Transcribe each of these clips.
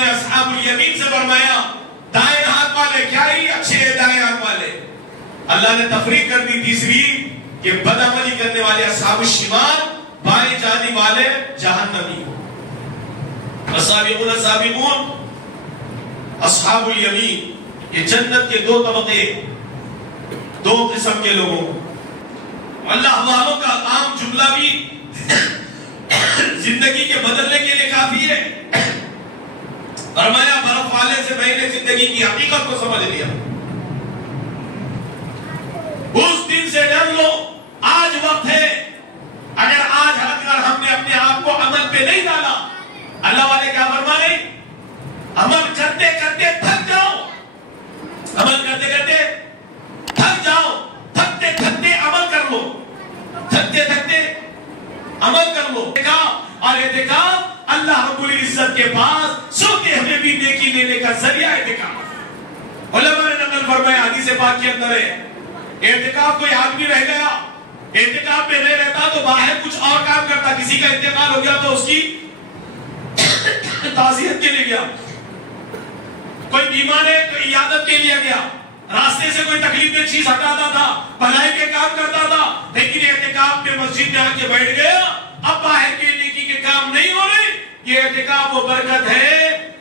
نے اصحاب الیمین سے فرمایا دائیں ہاتھ والے کیا ہی اچھے ہیں دائیں ہاتھ والے. اللہ نے تفریق کر دی تیسری کہ بدعملی کرنے والے اصحاب الشمال بائیں جانب والے جہنمی. السابقون السابقون اصحاب الیمین یہ جنت کے دو طبقے دو قسم کے لوگوں. اللہ والوں کا عام جملہ بھی زندگی کے بدلنے کے لیے کافی ہے. فرمایا برف والے سے میں نے زندگی کی حقیقت کو سمجھ لیا. اس دن سے ڈر لو آج وقت ہے. اگر آج ہم نے اپنے آپ کو عمل پہ نہیں ڈالا اللہ والے کیا فرما رہے عمل کرتے کرتے تھک جاؤ. عمل کرتے کرتے تھک جاؤ. تھکتے تھکتے عمل کر لو. تھکتے تھکتے عمل کر لو. اور اعتکاف اللہ رب العزت کے پاس سوتے ہوئے بھی نیکی لینے کا ذریعہ اعتکاف. علماء نے نقل فرمایا حدیث پاک کے اندر ہے اعتکاف کوئی آدمی رہ گیا اعتکاف میں نہیں رہتا تو باہر کچھ اور کام کرتا. کسی کا انتقال ہو گیا تو اس کی تعزیت کے لیے گیا. کوئی بیمار ہے تو عیادت کے لیے گیا. راستے سے کوئی تکلیف دہ چیز ہٹاتا تھا بھلائی کے کام کرتا تھا. لیکن اعتکاف میں مسجد میں آ کے بیٹھ گیا اب باہر کے نیکی کے کام نہیں ہو رہے. یہ اعتکاف وہ برکت ہے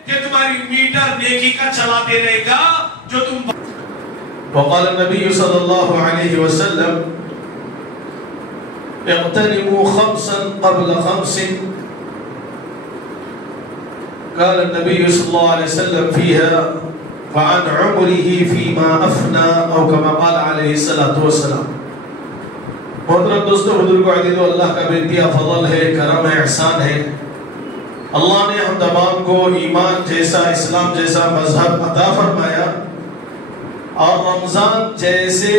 کہ تمہاری میٹر نیکی کا چلاتے رہے گا جو تم. وقال النبي صلى الله عليه وسلم اغتنموا خمسا قبل خمس. قال النبي صلى الله عليه وسلم فيها فعن عمره فيما أفنى أو كما قال عليه الصلاة والسلام. محترم دوستو بزرگو عزیزو اللہ کا بے فضل ہے کرم ہے احسان ہے. اللہ نے ہم تمام کو ایمان جیسا اسلام جیسا مذہب عطا فرمایا اور رمضان جیسے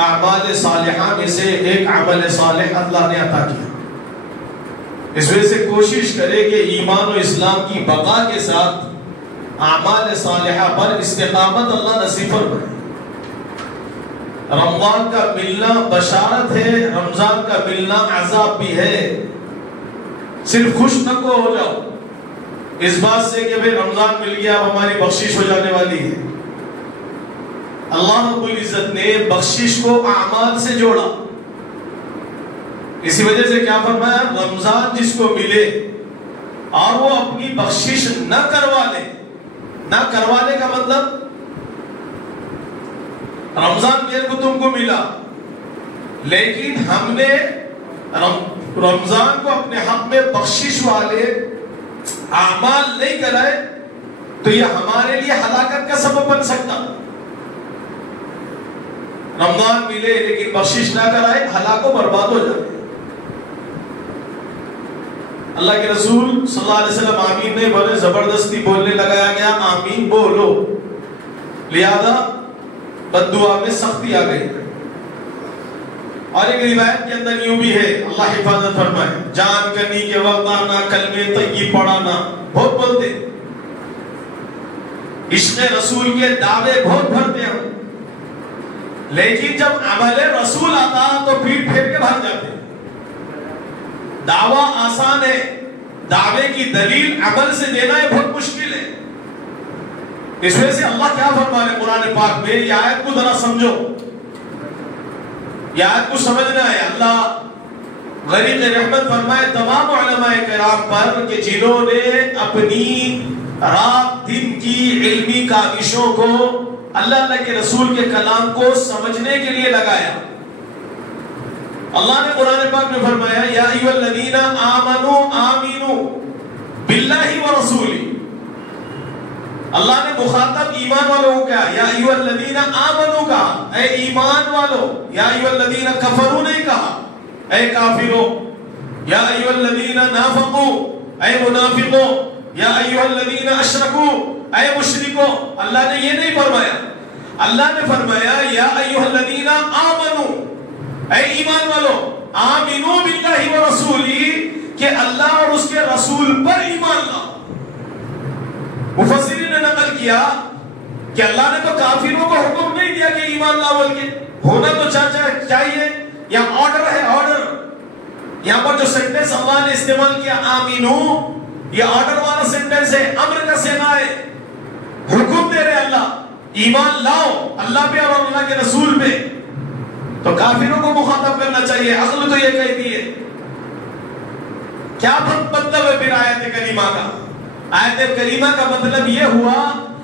اعمال صالحہ میں سے ایک عمل صالح اللہ نے عطا کیا. اس وجہ سے کوشش کرے کہ ایمان و اسلام کی بقا کے ساتھ اعمال صالحہ پر استقامت اللہ نصیب فرمائے. رمضان کا ملنا بشارت ہے رمضان کا ملنا عذاب بھی ہے. صرف خوش نہ کو ہو جاؤ اس بات سے کہ بھئی رمضان مل گیا اب ہماری بخشش ہو جانے والی ہے. اللہ رب العزت نے بخشش کو اعمال سے جوڑا. اسی وجہ سے کیا فرمایا رمضان جس کو ملے اور وہ اپنی بخشش نہ کروا لے. نہ کروا لے کا مطلب رمضان میرے کو تم کو ملا لیکن ہم نے رمضان کو اپنے حق میں بخشش والے اعمال نہیں کرائے تو یہ ہمارے لیے ہلاکت کا سبب بن سکتا. رمضان ملے لیکن بخشش نہ کرائے ہلاک و برباد ہو جائے. اللہ کے رسول صلی اللہ علیہ وسلم آمین نہیں بولے زبردستی بولنے لگایا گیا آمین بولو لہذا بد دعا میں سختی آ گئی. اور ایک روایت کے اندر یوں بھی ہے اللہ حفاظت فرمائے جان کرنی کے وقت آنا کلمے طیب پڑھانا بہت بولتے عشق رسول کے دعوے بہت بھرتے ہیں لیکن جب عمل رسول آتا تو پیٹ پھیر کے بھاگ جاتے. دعویٰ آسان ہے دعوے کی دلیل عمل سے دینا ہے بہت مشکل ہے. اس وجہ سے اللہ کیا فرما رہے قرآن پاک میں یہ آیت کو ذرا سمجھو. یہ آیت کو سمجھنا ہے. اللہ غریق رحمت فرمائے تمام علماء کرام پر کہ جنہوں نے اپنی رات دن کی علمی کاوشوں کو اللہ کے رسول کے کلام کو سمجھنے کے لیے لگایا. اللہ نے قرآن پاک میں فرمایا یا ایھا الذین آمنوا آمینوا باللہ ورسولہ. اللہ نے مخاطب ایمان والوں کو کہا یا ایھا الذین آمنوا کہا اے ایمان والو. یا ایھا الذین کفروا نہیں کہا اے کافرو. یا ایھا الذین نافقوا اے منافقو. یا ایھا الذین اشرکوا اے مشرکو. اللہ نے یہ نہیں فرمایا. اللہ نے فرمایا یا ایھا الذین آمنوا اے ایمان والو آمینو باللہ ورسولہ کہ اللہ اور اس کے رسول پر ایمان لاؤ. مفسرین نے نقل کیا کہ اللہ نے تو کافروں کو حکم نہیں دیا کہ ایمان لاؤ بول کے ہونا تو چاہیے یا آرڈر ہے آرڈر. یہاں پر جو سینٹنس اللہ نے استعمال کیا آمینو یہ آرڈر والا سینٹینس ہے، امر کا صیغہ ہے، حکم دے رہے اللہ ایمان لاؤ اللہ پہ اور اللہ کے رسول پہ. تو کافروں کو مخاطب کرنا چاہیے. عقل تو یہ کہتی ہے. کیا مطلب ہے پھر آیت کریمہ کا؟ آیت کریمہ کا مطلب یہ ہوا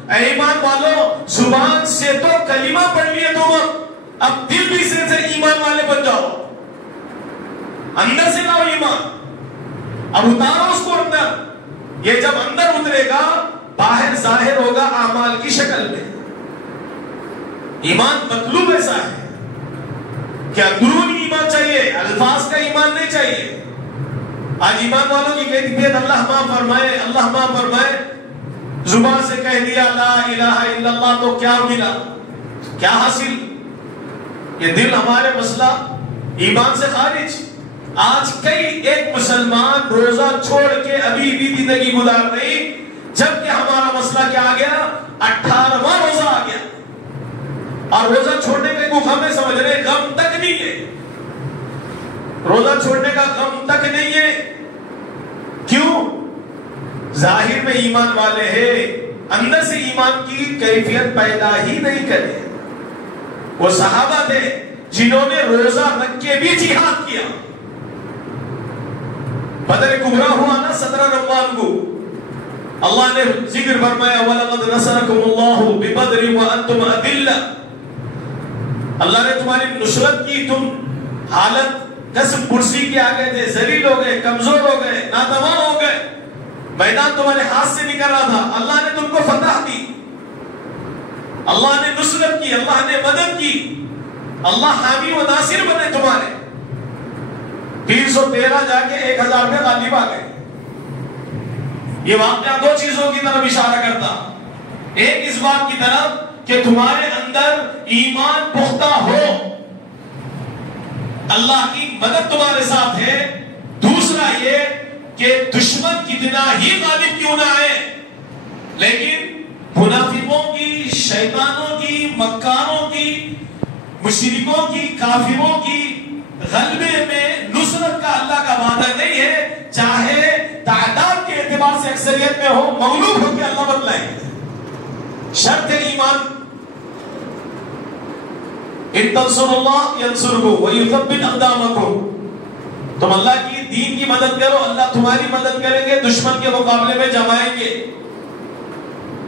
اے ایمان والو زبان سے تو کلمہ پڑھ لیے تم، اب دل بھی سے ایمان والے بن جاؤ، اندر سے لاؤ ایمان، اب اتارو اس کو اندر. یہ جب اندر اترے گا باہر ظاہر ہوگا اعمال کی شکل میں. ایمان مطلوب ایسا ہے کہ اندرونی ایمان چاہیے، الفاظ کا ایمان نہیں چاہیے. آج ایمان والوں کی کیفیت اللہ معاف فرمائے، اللہ معاف فرمائے، زبان سے کہہ دیا لا الہ الا اللہ تو کیا ملا، کیا حاصل؟ یہ دل ہمارے مسئلہ ایمان سے خارج. آج کئی ایک مسلمان روزہ چھوڑ کے ابھی بھی زندگی گزار رہی، جبکہ ہمارا مسئلہ کیا آ گیا؟ 18واں روزہ آ گیا، اور روزہ چھوڑنے کا کوئی غم ہے سمجھ رہے، غم تک نہیں ہے، روزہ چھوڑنے کا غم تک نہیں ہے. کیوں؟ ظاہر میں ایمان والے ہیں، اندر سے ایمان کی کیفیت پیدا ہی نہیں کرے. وہ صحابہ تھے جنہوں نے روزہ رکھ کے بھی جہاد کیا. بدر کبریٰ ہوا نا 17 رمضان کو، اللہ نے ذکر فرمایا وَلَقَدْ نَصَرَكُمُ اللَّهُ بِبَدْرٍ وَأَنْتُمْ أَذِلَّةٌ. اللہ نے تمہاری نصرت کی، تم حالت قسم پرسی کے آگے تھے، ذلیل ہو گئے، کمزور ہو گئے، ناتوان ہو گئے، میدان تمہارے ہاتھ سے نکل رہا تھا. اللہ نے تم کو فتح دی، اللہ نے نصرت کی، اللہ نے مدد کی، اللہ حامی و ناصر بنے تمہارے. 313 جا کے 1000 میں غالب آ گئے. یہ واقعہ دو چیزوں کی طرف اشارہ کرتا، ایک اس بات کی طرف کہ تمہارے اندر ایمان پختہ ہو، اللہ کی مدد تمہارے ساتھ ہے. دوسرا یہ کہ دشمن کتنا ہی غالب کیوں نہ آئے، لیکن منافقوں کی، شیطانوں کی، مکاروں کی، مشرکوں کی، کافروں کی غلبے میں نصرت کا اللہ کا وعدہ نہیں ہے. چاہے تعداد کے اعتبار سے اکثریت میں ہو، مغلوب ہو کے اللہ بتلائیں. شرط ایمان ان تنصروا اللہ ینصرکم ویثبت اقدامکم. تم اللہ کی دین کی مدد کرو، اللہ تمہاری مدد کریں گے، دشمن کے مقابلے میں جمائیں گے.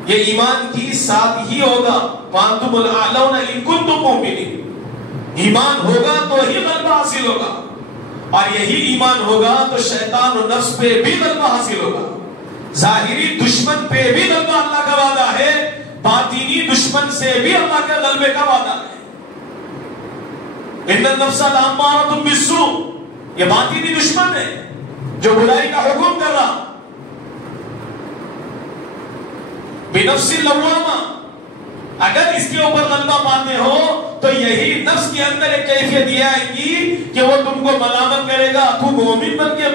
یہ ایمان کی ساتھ ہی ہوگا. وانتم الاعلون ان کنتم مؤمنین. ایمان ہوگا تو ہی غلبہ حاصل ہوگا، اور یہی ایمان ہوگا تو شیطان و نفس پہ بھی غلبہ حاصل ہوگا. ظاہری دشمن پہ بھی غلبہ اللہ کا وعدہ ہے، باطنی دشمن سے بھی اللہ کے غلبے کا وعدہ ہے. ان النفس لامارۃ بالسوء، یہ باطنی دشمن ہے جو برائی کا حکم کر رہا. بنفس لوامہ، اگر اس کے اوپر غلبہ پاتے ہو تو یہی نفس کے اندر ایک کیفیت یہ آئے گی کہ وہ تم کو ملامت کرے گا، تو مومن بن کے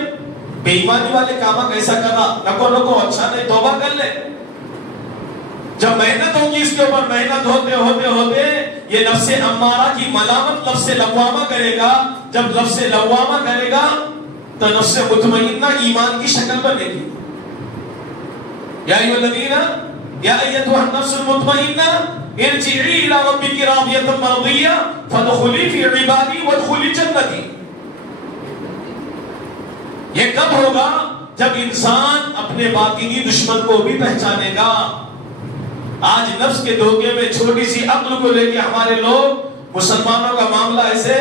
بے ایمانی والے کامہ کیسا کرا، نکو اچھا نہیں، توبہ کر لے. جب محنت ہوگی اس کے اوپر، محنت ہوتے ہوتے ہوتے یہ نفس امارہ کی ملامت لفظ لوامہ کرے گا. جب لفظ لوامہ کرے گا تو نفس مطمئنہ ایمان کی شکل بنے گی. یا ایھا الذین یا ایتھا النفس المطمئنہ ارجعی الی ربک راضیۃ مرضیہ فادخلی فی عبادی وادخلی جنتی. یہ کب ہوگا؟ جب انسان اپنے باطنی دشمن کو بھی پہچانے گا. آج نفس کے دھوکے میں چھوٹی سی عقل کو لے کے ہمارے لوگ مسلمانوں کا معاملہ ایسے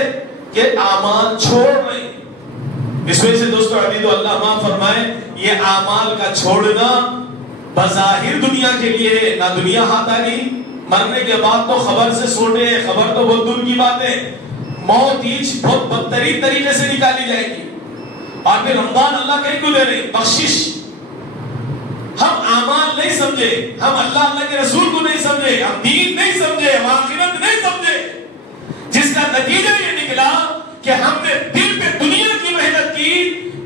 کہ اعمال چھوڑ رہے ہیں. اس وجہ سے دوستو عزیزو اللہ معاف فرمائے، یہ اعمال کا چھوڑنا بظاہر دنیا کے لیے نہ دنیا ہاتھ آ گئی، مرنے کے بعد تو خبر سے سوٹے، خبر تو بہت دور کی بات ہے، موت ایچ بہت بدترین طریقے سے نکالی جائے گی. اور پھر رمضان اللہ کہیں کو دے رہے بخشش. ہم اعمال نہیں سمجھے، ہم اللہ کے رسول کو نہیں سمجھے، ہم دین نہیں سمجھے، ہم آخرت نہیں سمجھے، جس کا نتیجہ یہ نکلا کہ ہم نے دل پہ دنیا کی محنت کی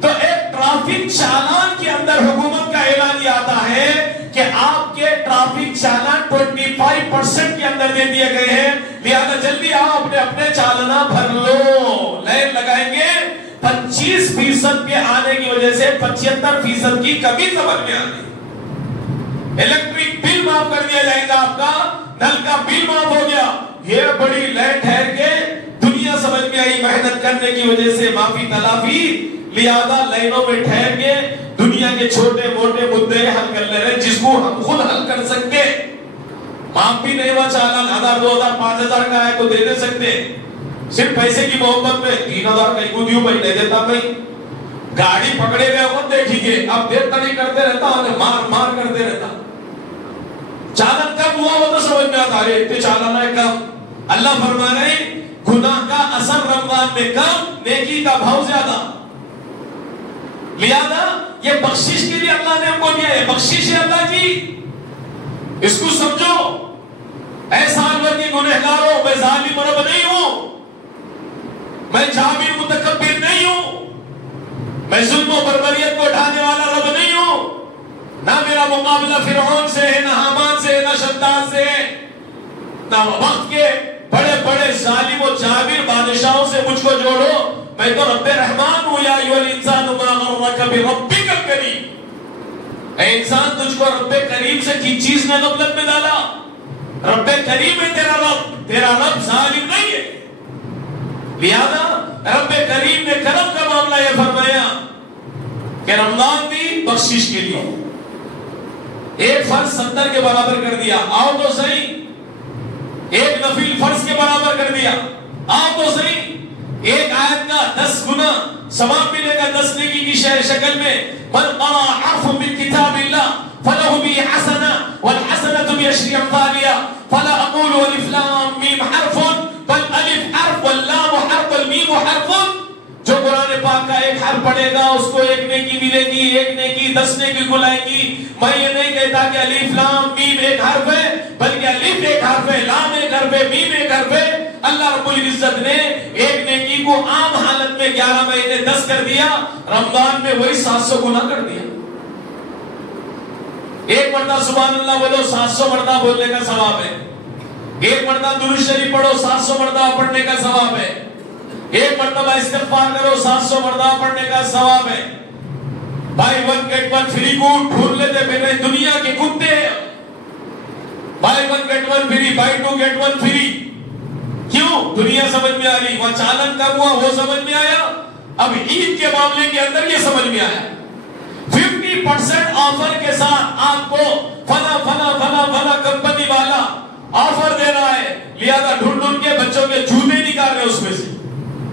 تو ایک ٹرافک چالان کے اندر حکومت کا اعلان یہ آتا ہے کہ آپ کے ٹرافک چالان 25% کے اندر دے دیے گئے ہیں، لہذا جلدی آپ اپنے چالانہ بھر لو. لائن لگائیں گے 25% کے آنے کی وجہ سے 75% کی کمی سمجھ میں آ گئی. الیکٹرک بل معاف کر دیا جائے گا آپ کا, نل کا بل معاف ہو گیا. یہ بڑی لائن ٹھہر کے دنیا سمجھ میں آئی محنت کرنے کی وجہ سے معافی تلافی, لہذا لائنوں میں ٹھہر کے دنیا کے چھوٹے موٹے مدعے حل کر لے رہے جس کو ہم خود حل کر سکتے. معاف بھی نہیں ہوا, 4,000 2,000 5,000 کا ہے تو دے دے سکتے. صرف پیسے کی محبت میں 3,000 کہیں کو دیوں میں نہیں دیتا. کہیں گاڑی پکڑے گئے خود دیکھیں گے, اب دیکھتا نہیں کرتے رہتا, مار مار کرتے رہتا. چالن کم ہوا وہ تو سمجھ میں آتا ہے, اتنے چالن ہے کم. اللہ فرما رہے گناہ کا اثر رمضان میں کم, نیکی کا بھاؤ زیادہ. لہذا یہ بخشش کے لیے اللہ نے ہم کو دیا ہے, بخشش ہے اللہ کی, اس کو سمجھو. اے سال بھر کے گنہگاروں, میں ظالم رب نہیں ہوں, میں جابر متکبر نہیں ہوں, میں ظلم و بربریت کو ڈھانے والا رب نہیں ہوں. نہ میرا مقابلہ فرعون سے ہے, نہ حامان سے ہے, نہ شداد سے ہے, نہ وقت کے بڑے بڑے ظالم و جابر بادشاہوں سے مجھ کو جوڑو. میں تو رب رحمان ہوں. یا ایھا الانسان ما غرک بربک الکریم. اے انسان, تجھ کو رب کریم سے کس چیز نے غفلت میں ڈالا؟ رب کریم ہے تیرا رب, تیرا رب ظالم نہیں ہے. لہذا رب کریم نے کرم کا معاملہ یہ فرمایا کہ رمضان بھی بخشش کے لیے. ایک فرض 70 کے برابر کر دیا, آؤ تو صحیح. ایک نفل فرض کے برابر کر دیا, آؤ تو صحیح. ایک آیت کا 10 گنا ثواب ملے گا 10 نیکی کی شکل میں. من قرأ حرف من کتاب اللہ فله به حسنہ والحسنة بعشر امثالها فلا اقول الف لام میم حرف بل الف حرف واللام حرف والمیم حرف. جو قرآن پاک کا ایک حرف پڑھے گا اس کو ایک نیکی ملے گی, ایک نیکی 10 نیکی گلائے گی. میں یہ نہیں کہتا کہ الف لام میم ایک حرف ہے, بلکہ الف ایک حرف ہے, لام ایک حرف ہے, میم ایک حرف ہے. اللہ رب العزت نے ایک نیکی کو عام حالت میں 11 مہینے 10 کر دیا, رمضان میں وہی 700 گنا کر دیا. ایک مرتبہ سبحان اللہ بولو 700 مرتبہ بولنے کا ثواب ہے. ایک مرتبہ درود شریف پڑھو 700 مرتبہ پڑھنے کا ثواب ہے. ایک مرتبہ استغفار کرو 700 مرتبہ پڑھنے کا ثواب ہے. Buy one get one free کو ڈھونڈ لیتے پھر رہے دنیا کے کتے. Buy one get one free, buy two get one free. کیوں؟ دنیا سمجھ میں آ رہی, وہاں چالن کم ہوا وہ سمجھ میں آیا. اب عید کے معاملے کے اندر یہ سمجھ میں آیا 50% آفر کے ساتھ آپ کو فلا فلا فلا فلا کمپنی والا آفر دے رہا ہے. لہذا ڈھونڈ ڈھونڈ کے بچوں کے جوتے نکال رہے اس میں سے.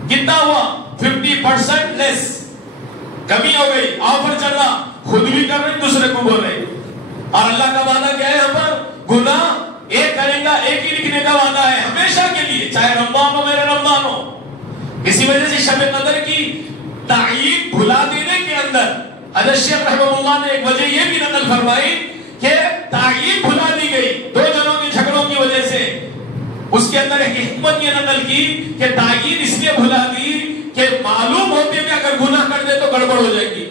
کتنا ہوا؟ 50% لیس, کمی ہو گئی. آفر چل رہا, خود بھی کر رہے دوسرے کو بول رہے. اور اللہ کا وعدہ کیا ہے یہاں پر؟ گناہ ایک کرے گا ایک ہی لکھنے کا وعدہ ہے ہمیشہ کے لیے, چاہے رمضان ہو میرے رمضان ہو. اسی وجہ سے شب قدر کی تعیین بھلا دینے کے اندر حضرت شیخ رحمہ اللہ نے ایک وجہ یہ بھی نقل فرمائی کہ تعیین بھلا دی گئی 2 جنوں کے جھگڑوں کی وجہ سے. اس کے اندر ایک حکمت یہ نقل کی کہ تعیین اس لیے بھلا دی کہ معلوم ہوتے ہوئے اگر گناہ کر دے تو گڑبڑ ہو جائے گی.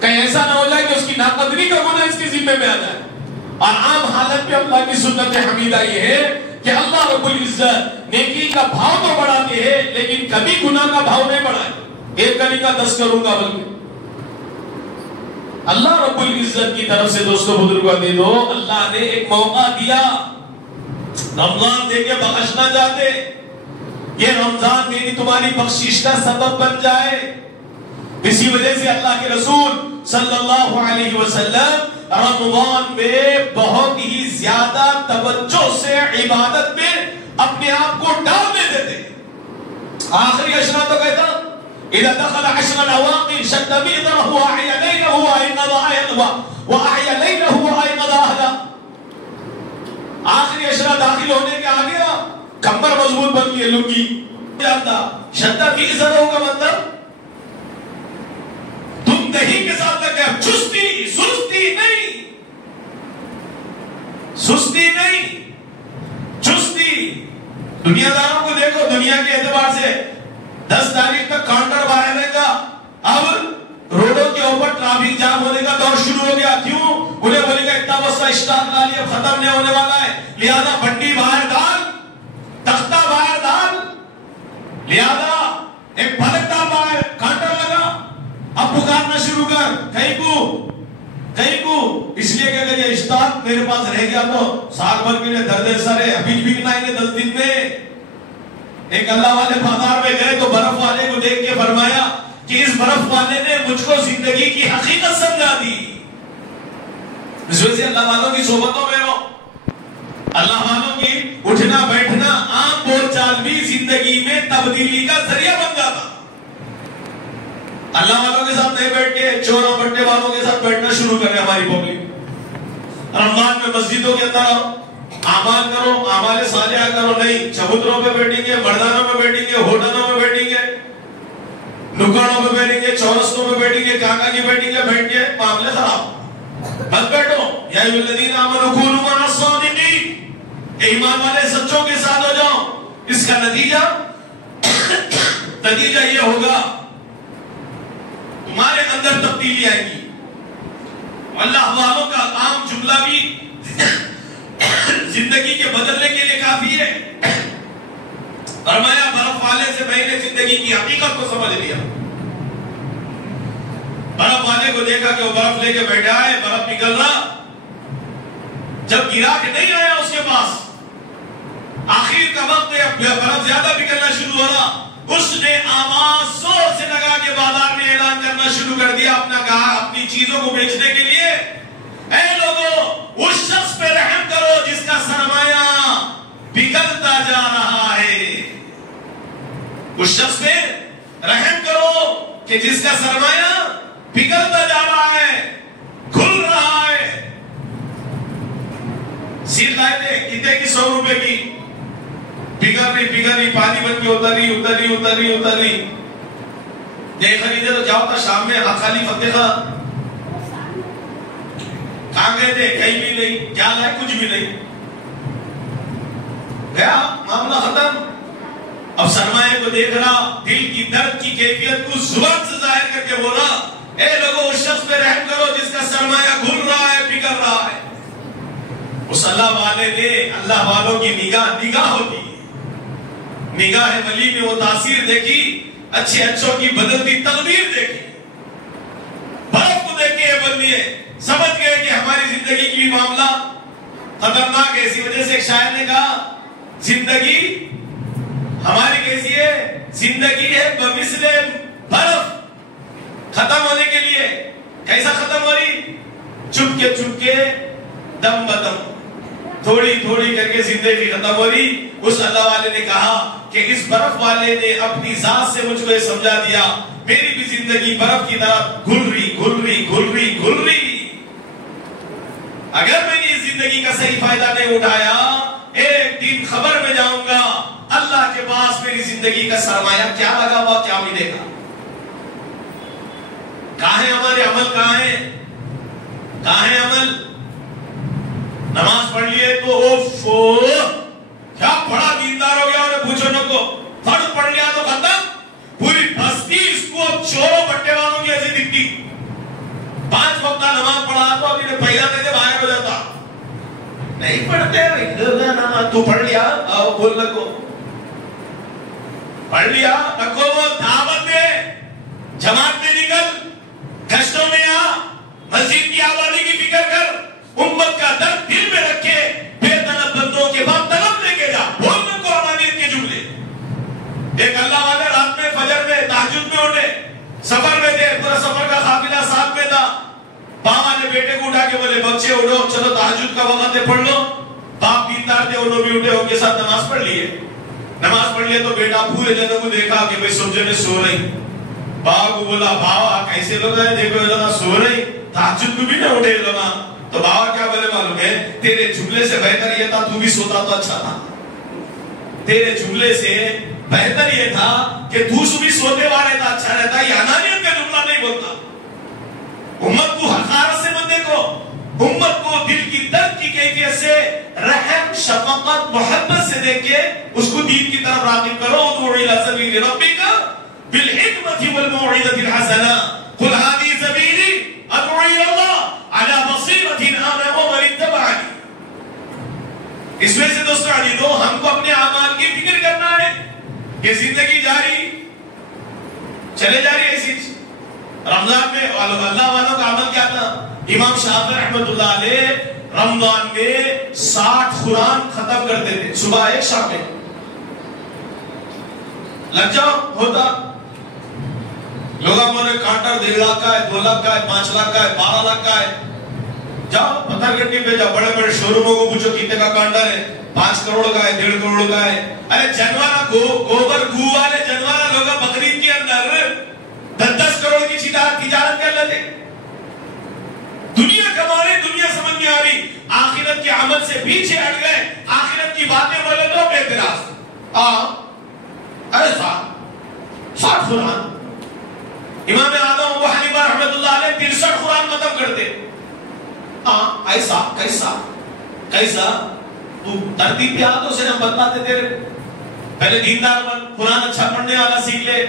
کہیں ایسا نہ ہو جائے کہ اس کی ناقدری کا گناہ اس کے ذمہ میں آ جائے. اور عام حالت میں اللہ کی سنت حمیدہ یہ ہے کہ اللہ رب العزت نیکی کا بھاؤ تو بڑھاتے ہیں لیکن کبھی گناہ کا بھاؤ نہیں بڑھائے. ایک کرے گا 10 کروں گا, بلکہ اللہ رب العزت کی طرف سے دوستو بزرگوں دے دو. اللہ نے ایک موقع دیا, رمضان دے کے بخشنا چاہتے, یہ رمضان میری تمہاری بخشش کا سبب بن جائے. اسی وجہ سے اللہ کے رسول صلی اللہ علیہ وسلم رمضان میں بہت ہی زیادہ توجہ سے عبادت میں اپنے آپ کو ڈال دیتے تھے. آخری عشرہ تو کہتا اذا دخل عشر الاواخر شد بئره واحيا ليله وايقظ اهله واحيا ليله وايقظ اهله. آخری عشرہ داخل ہونے کے آگے کمر مضبوط بن گئی, لنگی جاتا. شد بئره کا مطلب تم دہی کے ساتھ لگے, چستی سستی نہیں, سستی نہیں, چستی. دنیا داروں کو دیکھو, دنیا کے اعتبار سے 10 تاریخ تک کاؤنٹر باہر رہے گا. اب روڈوں کے اوپر ٹرافک جام ہونے کا دور شروع ہو گیا. کیوں؟ انہیں بولے گا اتنا بس اسٹاک ڈال, اب ختم نہیں ہونے والا ہے, لہذا بنڈی باہر ڈال, تختہ باہر ڈال, لہذا ایک پلک ڈال باہر. کہیں کو اس لیے کہ اگر یہ اشتاق میرے پاس رہ گیا تو سال بھر کے لیے درد سر ہے، ابھی بھی نہ 10 دن میں۔ ایک اللہ والے بازار میں گئے تو برف والے کو دیکھ کے فرمایا کہ اس برف والے نے مجھ کو زندگی کی حقیقت سمجھا دی۔ اس وجہ سے اللہ والوں کی صحبتوں میں رہو، اللہ والوں کی اٹھنا بیٹھنا عام بول چال بھی زندگی میں تبدیلی کا ذریعہ بن جاتا۔ اللہ والوں کے ساتھ نہیں بیٹھ کے چوروں بٹے والوں کے ساتھ بیٹھنا شروع کرے ہماری پبلک۔ رمضان میں مسجدوں کے اندر آؤ، اعمال کرو، اعمال صالحہ کرو، نہیں چبوتروں پہ بیٹھیں گے، مردانوں پہ بیٹھیں گے، ہوٹلوں میں بیٹھیں گے، نکڑوں پہ بیٹھیں گے، چورستوں پہ بیٹھیں گے، کہاں کی بیٹھیں گے، بیٹھ کے معاملے خراب۔ بس بیٹھو، یا ایھا الذین آمنوا کونوا مع الصادقین، ایمان والے سچوں کے ساتھ ہو جاؤ۔ اس کا نتیجہ یہ ہوگا تمہارے اندر تبدیلی آئے گی۔ اللہ والوں کا عام جملہ بھی زندگی کے بدلنے کے لیے کافی ہے۔ فرمایا برف والے سے میں نے زندگی کی حقیقت کو سمجھ لیا۔ برف والے کو دیکھا کہ وہ برف لے کے بیٹھا ہے، برف نکل رہا، جب گرا کے نہیں آیا اس کے پاس، آخر کا وقت برف زیادہ نکلنا شروع ہو رہا، اس نے آواز زور سے لگا کے بازار میں اعلان کرنا شروع کر دیا اپنی چیزوں کو بیچنے کے لیے، اے لوگوں اس شخص پہ رحم کرو جس کا سرمایہ پگھلتا جا رہا ہے، اس شخص پہ رحم کرو کہ جس کا سرمایہ پگھلتا جا رہا ہے، کھل رہا ہے۔ سیل لائے تھے کتنے کی؟ 100 روپے کی، پگھل رہی پانی بن کے اتر رہی۔ نہیں خریدے تو کیا ہوتا؟ شام میں خالی فتح کہاں گئے تھے؟ کہیں بھی نہیں۔ کیا لائے؟ کچھ بھی نہیں، گیا معاملہ ختم۔ اب سرمایہ کو دیکھ رہا، دل کی درد کی کیفیت کو زبان سے ظاہر کر کے بولا، اے لوگوں اس شخص پہ رحم کرو جس کا سرمایہ گھل رہا ہے، پگھل رہا ہے۔ اس اللہ والے نے، اللہ والوں کی نگاہ ہوتی ہے، نگاہ ولی میں وہ تاثیر دیکھی، اچھے اچھوں کی بدلتی تقدیر دیکھی۔ برف کو دیکھ کے یہ بندے سمجھ گئے کہ ہماری زندگی کی معاملہ خطرناک ہے۔ اسی وجہ سے ایک شاعر نے کہا، زندگی ہماری کیسی ہے؟ زندگی ہے بمثل برف، ختم ہونے کے لیے۔ کیسا ختم ہو رہی؟ چپ کے دم بدم، تھوڑی کر کے زندگی ختم ہو رہی۔ اس اللہ والے نے کہا کہ اس برف والے نے اپنی ذات سے مجھ کو یہ سمجھا دیا، میری بھی زندگی برف کی طرح گھل رہی۔ اگر میں نے اس زندگی کا صحیح فائدہ نہیں اٹھایا، ایک دن خبر میں جاؤں گا اللہ کے پاس میری زندگی کا سرمایہ کیا لگا ہوا، کیا ملے گا۔ کہاں ہے ہمارے عمل؟ کہاں ہے عمل؟ نماز پڑھ لیے تو کیا بڑا دیندار ہو گیا، انہیں پوچھو نہ کو، فرض پڑھ لیا تو ختم، پوری بستی اس کو اب چوروں بٹے والوں کی ایسی دکھتی۔ 5 وقت کا نماز پڑھا تو ابھی پہلا دے باہر ہو جاتا، نہیں پڑھتے نماز۔ تو پڑھ لیا، آؤ بول لگو، پڑھ لیا نکو، وہ دعوت دے، جماعت میں نکل، گشتوں میں آ، مسجد کی آبادی کی فکر کر، امت کا درد دل میں رکھے، بے طلب بندوں کے بعد طلب لے کے جا، بول میں قرآنیت کے جملے۔ ایک اللہ والے رات میں فجر میں تہجد میں اٹھے، سفر میں تھے، پورا سفر کا قافلہ ساتھ میں تھا، باپ نے بیٹے کو اٹھا کے بولے بچے اٹھو چلو تہجد کا وقت ہے پڑھ لو۔ باپ دیندار تھے، انہوں بھی اٹھے، ان کے ساتھ نماز پڑھ لیے۔ نماز پڑھ لیے تو بیٹا پورے جنوں کو دیکھا کہ بھئی سب جنے سو رہی۔ باپ کو بولا باوا کیسے لوگ ہیں، دیکھو یہ لوگ سو رہی، تہجد کو بھی نہ اٹھے لوگ۔ تو باوا کیا بولے معلوم ہے؟ تیرے جملے سے بہتر یہ تھا تو بھی سوتا تو اچھا تھا۔ تیرے جملے سے بہتر یہ تھا کہ تو بھی سوتے والے تھا، اچھا رہتا۔ یہ انانیت کا جملہ نہیں بولتا۔ امت کو حقارت سے مت دیکھو، امت کو دل کی درد کی کیفیت سے، رحم، شفقت، محبت سے دیکھ کے اس کو دین کی طرف راغب کرو۔ ادعو الی سبیل ربک بالحکمۃ والموعظۃ الحسنہ قل ھذہ سبیلی ادعو الی اللہ علی بصیرۃ انا ومن اتبعنی۔ اس میں سے دوستو عزیزو، ہم کو اپنے اعمال کی فکر کرنا ہے کہ زندگی جاری چلے جا رہی ہے ایسی رمضان میں اللہ والوں کا عمل کیا تھا؟ امام شافعی رحمۃ اللہ علیہ رمضان میں 60 قرآن ختم کرتے تھے، صبح ایک شام میں۔ لگ جاؤ ہوتا، لوگوں نے کانٹر 1.5 لاکھ کا ہے، 2 لاکھ کا ہے، 5 لاکھ کا ہے، 12 لاکھ کا ہے، جاؤ پتھر گٹی پہ جاؤ، بڑے بڑے شو روموں کو پوچھو کتنے کا کانٹر ہے، 5 کروڑ کا ہے، 1.5 کروڑ کا ہے۔ ارے جنوارا گوبر گو والے جنوارا لوگ بقرعید کے اندر 10 کروڑ کی تجارت کر لیتے۔ دنیا کما رہے، دنیا سمجھ میں آ رہی، آخرت کے عمل سے پیچھے ہٹ گئے، آخرت کی باتیں بولے تو بے اعتراض۔ ایسا 60 قرآن، امام اعظم ابو حنیفہ رحمۃ اللہ علیہ 63 قرآن ختم کرتے۔ ایسا کیسا کیسا؟ تو ترتیب یادوں سے ہم بتاتے تیرے، پہلے دیندار بن، قرآن اچھا پڑھنے والا سیکھ لے،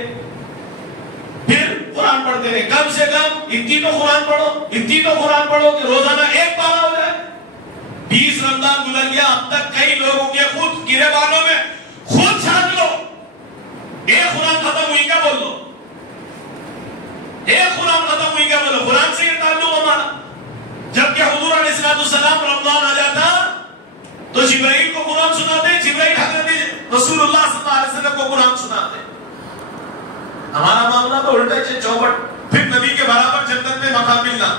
پھر قرآن پڑھتے رہے، کم سے کم اتنی تو قرآن پڑھو، اتنی تو قرآن پڑھو کہ روزانہ 1 پارہ ہو جائے۔ 20 رمضان گزر گیا، اب تک کئی لوگوں کے خود گرے بالوں میں خود چھانٹ لو، ایک قرآن ختم ہوئی کیا بول دو، ایک قرآن ختم ہوئی کیا بولو، قرآن سے یہ تعلق ہمارا۔ جبکہ حضور علیہ السلام رمضان آ جاتا تو جبرائیل کو قرآن سناتے، جبرائیل حضرت رسول اللہ صلی اللہ علیہ وسلم کو قرآن سناتے۔ ہمارا معاملہ تو الٹا ہے، چوبٹ، پھر نبی کے برابر جنت میں مقام ملنا،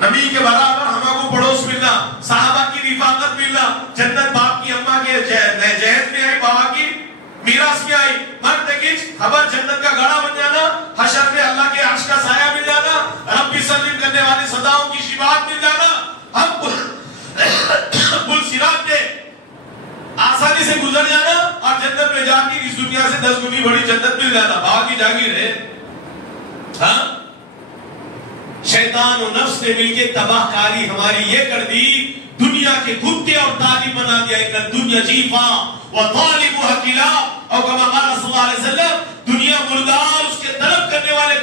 نبی کے برابر ہمارا کو پڑوس ملنا، صحابہ کی رفاقت ملنا، جنت باپ کی اماں کے جہیز میں آئی، بابا کی میراث میں آئی، مرد کی خبر جنت کا گڑا بن جانا، حشر میں اللہ کے عرش کا سایہ مل جانا، ربی سلیم کرنے والی صداؤں کی شفاعت مل جانا، ہم پل صراط پہ آسانی سے گزر جانا، اور جنت میں جا کے اس دنیا سے 10 گنی بڑی جنت مل جانا، بابا کی جاگیر ہے۔ ہاں، شیطان و نفس نے مل کے تباہ کاری ہماری یہ کر دی، دنیا کے کتے اور طالب بنا دیا، ایک دنیا جیفا وطالبها کلاب، اور کما قال صلی اللہ علیہ وسلم، دنیا مردار، اس کے طلب کرنے والے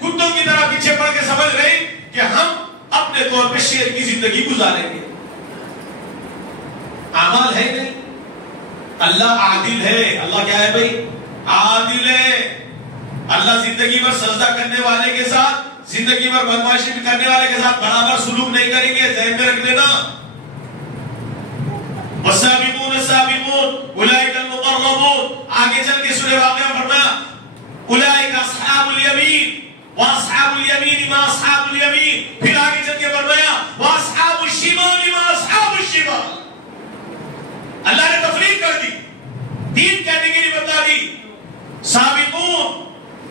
کتوں کی طرح پیچھے پڑ کے سمجھ رہے کہ ہم اپنے طور پہ شیر کی زندگی گزاریں گے۔ اعمال ہے نہیں، اللہ عادل ہے، اللہ کیا ہے بھائی؟ عادل ہے۔ اللہ زندگی بھر سجدہ کرنے والے کے ساتھ، زندگی بھر بدمعاشی کرنے والے کے ساتھ برابر سلوک نہیں کریں گے، ذہن میں رکھ لینا۔ والسابقون السابقون اولئک المقربون، آگے چل کے سورہ واقعہ فرمایا اولئک اصحاب الیمین واصحاب الیمین ما اصحاب الیمین، پھر آگے چل کے فرمایا واصحاب الشمال ما اصحاب الشمال۔ اللہ نے تفریق کر دی، 3 کیٹیگری بتا دی، سابقون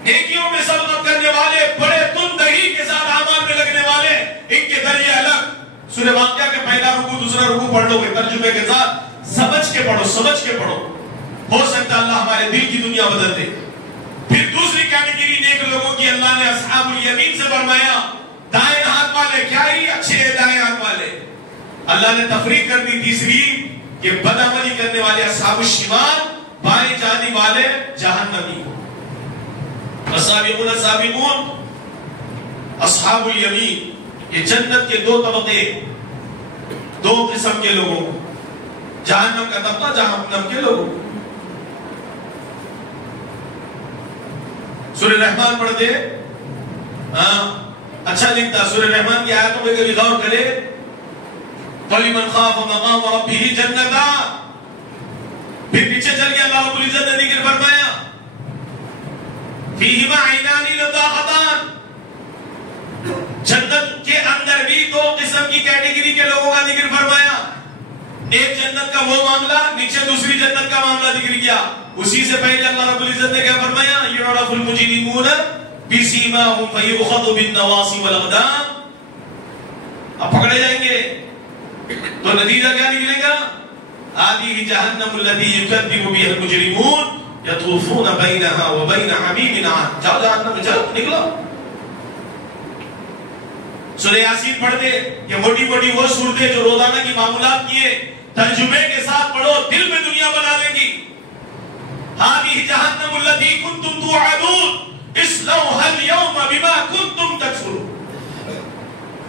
نیکیوں میں سبقت کرنے والے، بڑے تندہی کے ساتھ اعمال میں لگنے والے، ان کے درجے الگ۔ سورہ واقعہ کے پہلا رکوع دوسرا رکوع پڑھ لو گے ترجمے کے ساتھ، سمجھ کے پڑھو، سمجھ کے پڑھو، ہو سکتا اللہ ہمارے دل کی دنیا بدل دے۔ پھر دوسری کیٹیگری نیک لوگوں کی اللہ نے اصحاب الیمین سے فرمایا، دائیں ہاتھ والے، کیا ہی اچھے ہیں دائیں ہاتھ والے۔ اللہ نے تفریق کر دی تیسری کہ بدعملی کرنے والے اصحاب الشمال، بائیں جانب والے جہنمی۔ السابقون السابقون اصحاب الیمین، یہ جنت کے 2 طبقے، 2 قسم کے لوگوں، جہنم کا طبقہ، جہنم کے لوگوں۔ سورہ رحمان پڑھ دے، اچھا لکھتا، سورہ رحمان کی آیتوں میں کبھی غور کرے، وَلِمَنْ خَافَ مَقَامَ رَبِّهِ جَنَّتَانِ، پھر پیچھے چل کے اللہ رب العزت نے ذکر فرمایا فِيهِمَا عَيْنَانِ نَضَاخَتَانِ، جنت کے اندر بھی 2 قسم کی کیٹیگری کے لوگوں کا ذکر فرمایا۔ ایک جنت کا وہ معاملہ، نیچے دوسری جنت کا معاملہ ذکر کیا۔ اسی سے پہلے اللہ رب العزت نے کیا فرمایا؟ يُعْرَفُ الْمُجْرِمُونَ بِسِيمَاهُمْ فَيُؤْخَذُ بِالنَّوَاصِي وَالْأَقْدَامِ، اب پکڑے جائیں گے تو نتیجہ کیا نکلے گا؟ هَذِهِ جَهَنَّمُ الَّتِي يُكَذِّبُ بِهَا الْمُجْرِمُونَ يَطُوفُونَ بَيْنَهَا وَبَيْنَ حَمِيمٍ آنٍ، جاؤ جہنم میں، چلو نکلو۔ سورہ یاسین پڑھتے، یہ موٹی موٹی وہ سورتیں جو روزانہ کی معمولات کیے ترجمے کے ساتھ پڑھو، دل میں دنیا بنا لے گی۔ هَذِهِ جَهَنَّمُ الَّتِي كُنْتُمْ تُوعَدُونَ اصْلَوْهَا الْيَوْمَ بِمَا كُنْتُمْ تَكْفُرُونَ،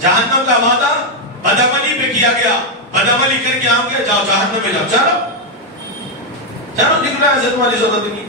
جہنم کا وعدہ بدعملی پہ کیا گیا، بدعملی کر کے آؤ گے، جاؤ جہنم میں جاؤ، چلو چلو، نکلا ہے تمہاری ضرورت نہیں،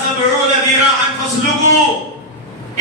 70 ذراعا فاسلكوا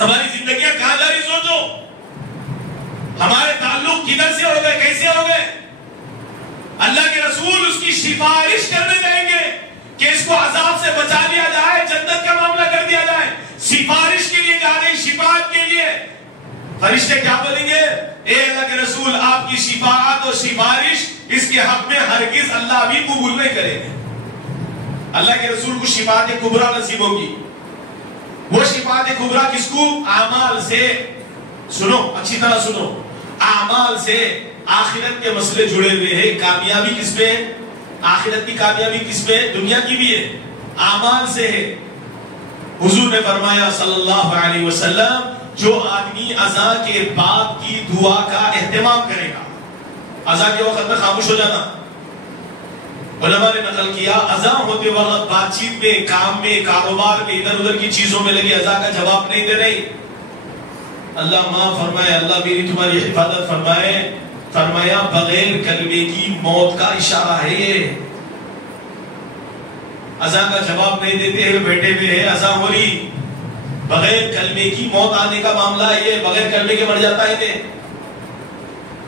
ہماری زندگیاں کہاں جا رہی سوچو. ہمارے تعلق کدھر سے ہو گئے, کیسے ہو گئے؟ اللہ کے رسول اس کی سفارش کرنے جائیں گے کہ اس کو عذاب سے بچا لیا جائے, جنت کا معاملہ کر دیا جائے. سفارش کے لیے جا رہے, شفاعت کے لیے. فرشتے کیا بولیں گے؟ اے اللہ کے رسول, آپ کی شفاعت اور سفارش اس کے حق میں ہرگز اللہ بھی قبول نہیں کریں گے. اللہ کے رسول کو شفاعت کبریٰ نصیب ہوگی. وہ شفاعت کبریٰ کس کو؟ اعمال سے. سنو, اچھی طرح سنو, اعمال سے آخرت کے مسئلے جڑے ہوئے ہیں. کامیابی کس پہ ہے؟ آخرت کی کامیابی کس پہ ہے؟ دنیا کی بھی ہے, اعمال سے ہے. حضور نے فرمایا صلی اللہ علیہ وسلم, جو آدمی اذان کے بعد کی دعا کا اہتمام کرے گا, اذان کے وقت میں خاموش ہو جانا. علماء نے نقل کیا, اذان ہوتے وقت بات چیت میں, کام میں, کاروبار میں, ادھر ادھر کی چیزوں میں لگی, اذان کا جواب نہیں دے رہی. اللہ معاف فرمائے, اللہ میری تمہاری حفاظت فرمائے. فرمایا بغیر کلمے کی موت کا اشارہ ہے یہ. اذان کا جواب نہیں دیتے ہوئے بیٹھے ہوئے ہیں, اذان ہو رہی, بغیر کلمے کی موت آنے کا معاملہ ہے یہ. بغیر کلمے کے مر جاتا ہے یہ.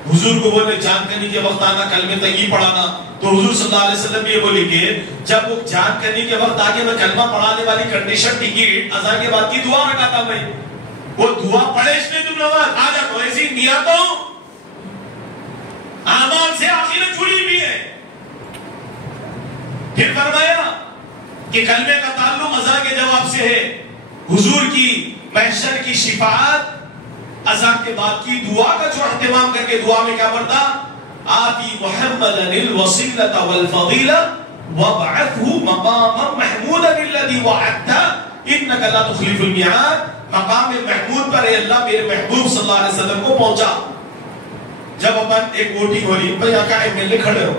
حضور کو بولے جان کرنے کے وقت آنا, کلمے طیب پڑھانا. تو حضور صلی اللہ علیہ وسلم یہ بولیں گے, جب وہ جان کرنے کے وقت آگے میں کلمہ پڑھانے والی کنڈیشن ٹکٹ اذان کے بعد کی دعا رکھاتا میں, وہ دعا پڑھے اس نے تم نماز آ جاتا. ایسی نیتوں اعمال سے آخرت جڑی بھی ہے. پھر فرمایا کہ کلمے کا تعلق اذان کے جواب سے ہے. حضور کی محشر کی شفاعت اذان کے بعد کی دعا کا جو اہتمام کر کے دعا میں کیا پڑھتا؟ آتی محمدا الوسیلۃ والفضیلہ وابعثہ مقاما محمودا الذی وعدتہ انک لا تخلف المیعاد. مقام محمود پر اے اللہ میرے محبوب صلی اللہ علیہ وسلم کو پہنچا. جب اپن ایک ووٹنگ ہو رہی, بھائی کیا ایم ایل اے کھڑے ہو,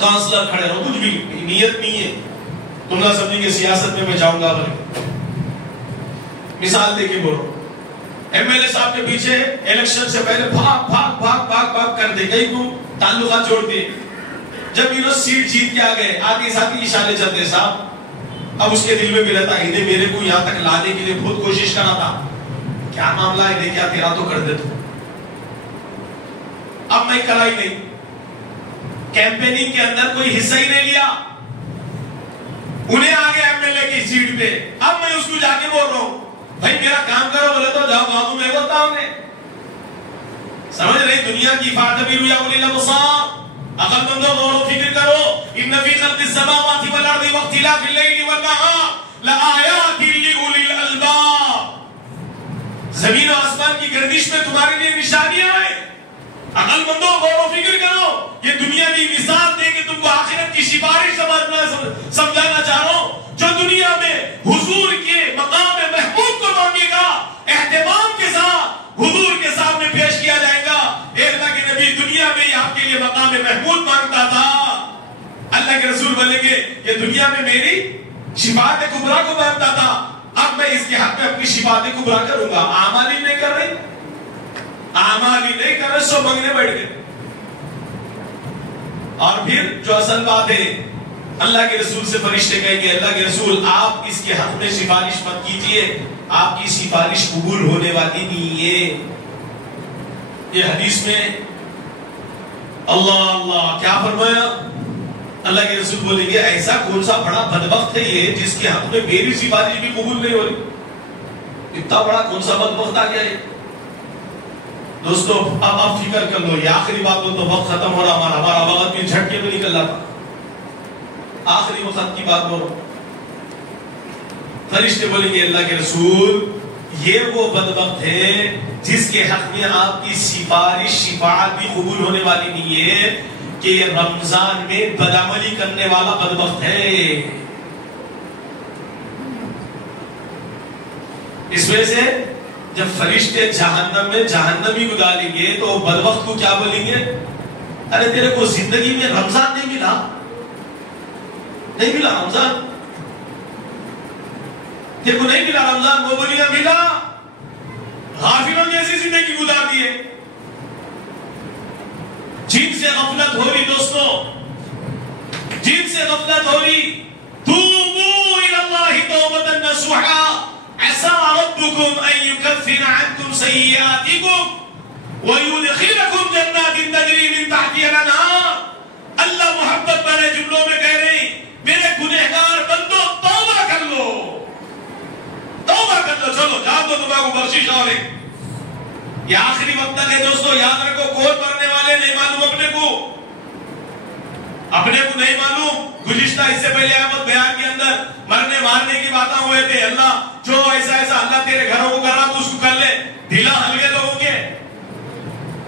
کانسلر کھڑے ہو, کچھ بھی نیت نہیں ہے, تم نہ سمجھیں کہ سیاست میں جاؤں گا. مثال دے کے بولو, ایم ایل اے صاحب کے پیچھے الیکشن سے پہلے بھاگ بھاگ بھاگ بھاگ بھاگ کر دے, کہیں کو تعلقات جوڑ دے. جب یہ لوگ سیٹ جیت کے آ گئے, آگے ساتھ اشارے چلتے صاحب. اب اس کے دل میں بھی رہتا ہے, انہیں میرے کو یہاں تک لانے کے لیے بہت کوشش کرا تھا, کیا معاملہ ہے, کیا تیرا تو کر دے تو. اب میں کرائی نہیں, کیمپیننگ کے اندر کوئی حصہ ہی نہیں لیا, انہیں آگے ایم ایل اے کی سیٹ پہ. اب میں اس کو جا کے بول رہا ہوں, بھائی میرا کام کرو, بولے تو جاؤ بازو میں بولتا ہوں. سمجھ رہے دنیا کی فاعتبروا یا اولی الابصار, عقل مندو غور و فکر کرو. ان فی خلق السماوات والارض واختلاف اللیل والنہار لآیات لأولی الالباب. زمین و آسمان کی گردش میں تمہارے لیے نشانیاں ہیں. عقل مندو غور و فکر کرو. یہ دنیا کی مثال دے کے تم کو آخرت کی سفارش سمجھانا چاہ رہا ہوں. جو دنیا میں حضور کے مقام محمود کو مانگے گا, اہتمام کے ساتھ حضور کے سامنے پیش کیا جائے گا. اے اللہ کے نبی, دنیا میں ہی آپ کے لیے مقام محمود مانگتا تھا. اللہ کے رسول بولیں گے کہ دنیا میں میری شفاعت کبریٰ کو مانگتا تھا, اب میں اس کے حق میں اپنی شفاعت کبریٰ کروں گا. اعمال ہی نہیں کر رہے, اعمال ہی نہیں کر رہے, سو مانگنے بیٹھ گئے. اور پھر جو اصل بات ہے, اللہ کے رسول سے فرشتے کہیں گے, اللہ کے رسول آپ اس کے حق میں سفارش مت کیجئے, آپ کی سفارش قبول ہونے والی نہیں ہے. یہ حدیث میں اللہ اللہ کیا فرمایا؟ اللہ کے رسول بولیں گے ایسا کون سا بڑا بدبخت ہے یہ جس کے حق میں میری سفارش بھی قبول نہیں ہو رہی. اتنا بڑا کون سا بدبخت آ گیا ہے. دوستو اب آپ فکر کر لو, یہ آخری بات ہو تو وقت ختم ہو رہا, ہمارا وقت بھی جھٹکے میں نکل رہا تھا. آخری وقت کی بات بولو. فرشتے بولیں گے اللہ کے رسول یہ وہ بدبخت ہے جس کے حق میں آپ کی سفارش شفاعت بھی قبول ہونے والی نہیں ہے, کہ یہ رمضان میں بدعملی کرنے والا بدبخت ہے. اس وجہ سے جب فرشتے جہنم میں جہنمی کو ڈالیں گے تو بدبخت کو کیا بولیں گے؟ ارے تیرے کو زندگی میں رمضان نہیں ملا, نہیں ملا رمضان, تیرے کو نہیں ملا رمضان. وہ بولیں گے ملا, غافلوں جیسی زندگی گزار دیے. جن سے غفلت ہو رہی دوستو, جن سے غفلت ہو رہی, توبوا الی اللہ توبۃ نصوحا عَسَىٰ رَبُّكُمْ أَن يُكَفِّرَ عَنْكُمْ سَيِّئَاتِكُمْ وَيُدْخِلَكُمْ جَنَّاتٍ تَجْرِي مِن تَحْتِهَا الْأَنْهَارُ. اللہ محبت والے جملوں میں کہہ رہے ہیں میرے گنہگار بندو توبہ کر لو، توبہ کر لو، چلو جان دو تمہارے کو بخشش اور ہے. یہ آخری وقت تک ہے دوستو، یاد رکھو کون مرنے والے نہیں معلوم، اپنے کو نہیں معلوم. گزشتہ اس سے پہلے احمد بیان کے اندر مرنے مارنے کی باتیں ہوئے تھے. اللہ جو ایسا اللہ تیرے گھروں کو کر رہا تو اس کو کر لے. ڈھیلا ہلکے لوگوں کے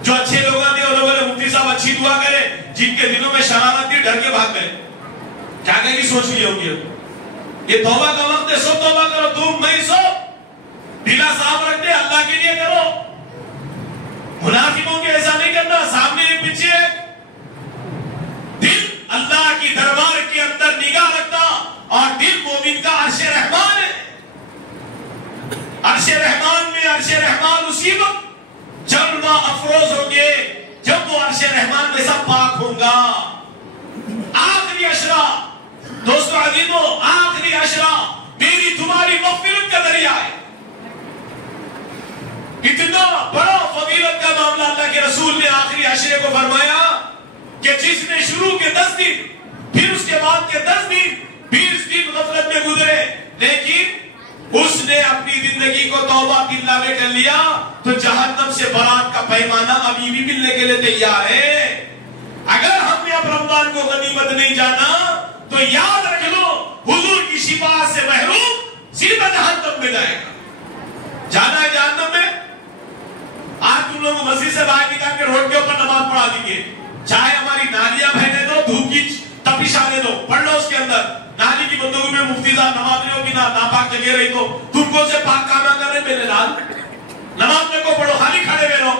جو اچھے لوگ تھے اور لوگوں نے مفتی صاحب اچھی دعا کرے، جن کے دلوں میں شرارت تھی ڈر کے بھاگ گئے. کیا کہیں گی سوچ لی ہوگی. یہ توبہ کا وقت ہے، سب توبہ کرو، تم میں سب ڈھیلا صاحب رکھ دے، اللہ کے لیے کرو. منافقوں کے ایسا نہیں کرنا، سامنے ایک پیچھے ایک. دل اللہ کی دربار کے اندر نگاہ رکھتا، اور دل مومن کا عرش رحمان ہے. عرش رحمان میں عرش رحمان اسی وقت جلوہ افروز ہوں گے جب وہ عرش رحمان میں سب پاک ہوں گا. آخری عشرہ دوستو عزیزو، آخری عشرہ میری تمہاری مغفرت کا ذریعہ ہے. اتنا بڑا فضیلت کا معاملہ اللہ کے رسول نے آخری عشرے کو فرمایا کہ جس نے شروع کے 10 دن پھر اس کے بعد کے 10 دن 20 دن غفلت میں گزرے، لیکن اس نے اپنی زندگی کو توبہ باللہ میں کر لیا تو جہنم سے برات کا پیمانہ ابھی بھی ملنے کے لیے تیار ہے. اگر ہم نے اب رمضان کو غنیمت نہیں جانا تو یاد رکھ لو حضور کی شفاعت سے محروم سیدھا جہنم میں جائے گا. جانا ہے جہنم میں. آج تم لوگ مسجد سے باہر نکال کے روڈ کے اوپر نماز پڑھا دیجیے، چاہے ہماری نالیاں بہنے دو، دھوپ کی تپش آنے دو، پڑھ لو اس کے اندر. نالی کی بندوق میں مفتی صاحب نماز رہے ہو بنا ناپاک جگہ رہی تو تم کو سے پاک کام کر رہے میرے لال. نماز میں کو پڑھو، خالی کھڑے ہوئے رہو،